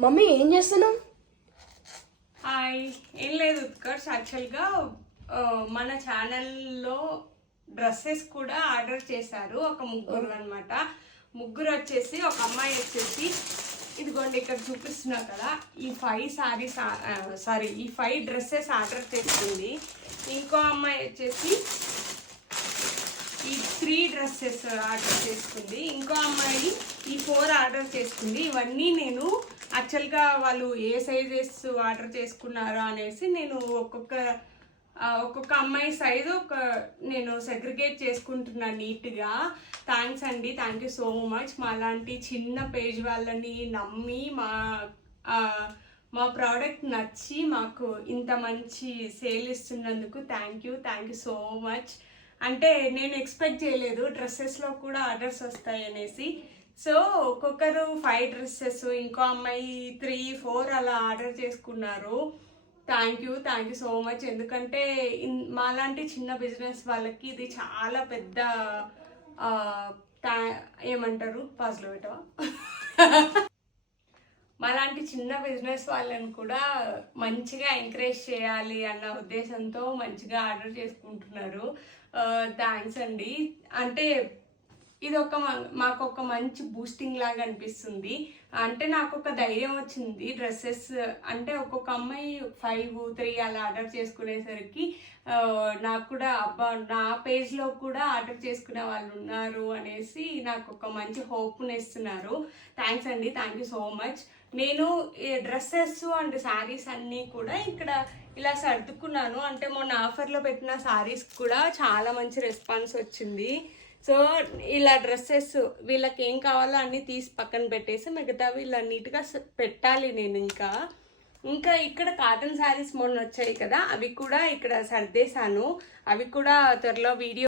Mummy ఏం చేస్తున్నావు? Hi, ఏం లేదు ఉత్కర్ష్. యాక్చువల్గా మన ఛానల్లో డ్రెస్సెస్ కూడా ఆర్డర్ చేశారు ఒక ముగ్గురు అనమాట. ముగ్గురు వచ్చేసి ఒక అమ్మాయి వచ్చేసి ఇదిగోండి ఇక్కడ చూపిస్తున్నా కదా, ఈ 5 సారీస్ ఈ 5 డ్రెస్సెస్ ఆర్డర్ చేస్తుంది. ఇంకో అమ్మాయి వచ్చేసి ఈ 3 డ్రెస్సెస్ ఆర్డర్ చేసుకుంది. ఇంకో అమ్మాయి ఈ 4 ఆర్డర్ చేసుకుంది. ఇవన్నీ నేను యాక్చువల్గా వాళ్ళు ఏ సైజెస్ ఆర్డర్ చేసుకున్నారో అనేసి నేను ఒక్కొక్క అమ్మాయి సైజు నేను సెగ్రిగేట్ చేసుకుంటున్నాను నీట్గా. థ్యాంక్స్ అండి, థ్యాంక్ యూ సో మచ్. మా లాంటి చిన్న పేజ్ వాళ్ళని నమ్మి మా ప్రోడక్ట్ నచ్చి మాకు ఇంత మంచి సేల్ ఇస్తున్నందుకు థ్యాంక్ యూ సో మచ్. అంటే నేను ఎక్స్పెక్ట్ చేయలేదు డ్రెస్సెస్లో కూడా ఆర్డర్స్ వస్తాయి అనేసి. సో ఒక్కొక్కరు 5 డ్రెస్సెస్, ఇంకో అమ్మాయి 3, 4 అలా ఆర్డర్ చేసుకున్నారు. Thank you so much. ఎందుకంటే మాలాంటి చిన్న బిజినెస్ వాళ్ళకి ఇది చాలా పెద్ద ఏమంటారు పాజిటివ్ పెట్టవా మాలాంటి చిన్న బిజినెస్ వాళ్ళని కూడా మంచిగా ఎంకరేజ్ చేయాలి అన్న ఉద్దేశంతో మంచిగా ఆర్డర్ చేసుకుంటున్నారు. థ్యాంక్స్ అండి. అంటే ఇది మాకు ఒక మంచి బూస్టింగ్ లాగా అనిపిస్తుంది. అంటే నాకు ఒక ధైర్యం వచ్చింది. డ్రెస్సెస్ అంటే ఒక్కొక్క అమ్మాయి 5, 3 అలా ఆర్డర్ చేసుకునేసరికి నాకు కూడా అబ్బా నా పేజ్లో కూడా ఆర్డర్ చేసుకునే వాళ్ళు ఉన్నారు అనేసి నాకు ఒక మంచి హోప్ని ఇస్తున్నారు. థ్యాంక్స్ అండి, థ్యాంక్ యూ సో మచ్. నేను డ్రెస్సెస్ అండ్ శారీస్ అన్నీ కూడా ఇక్కడ ఇలా సర్దుకున్నాను. అంటే మొన్న ఆఫర్లో పెట్టిన శారీస్ కూడా చాలా మంచి రెస్పాన్స్ వచ్చింది. సో ఇలా డ్రెస్సెస్ వీళ్ళకి ఏం కావాలో అన్నీ తీసి పక్కన పెట్టేసి మిగతావి ఇలా నీట్గా పెట్టాలి నేను. ఇంకా ఇక్కడ కాటన్ శారీస్ మొన్న వచ్చాయి కదా, అవి కూడా ఇక్కడ సర్దేశాను. అవి కూడా త్వరలో వీడియో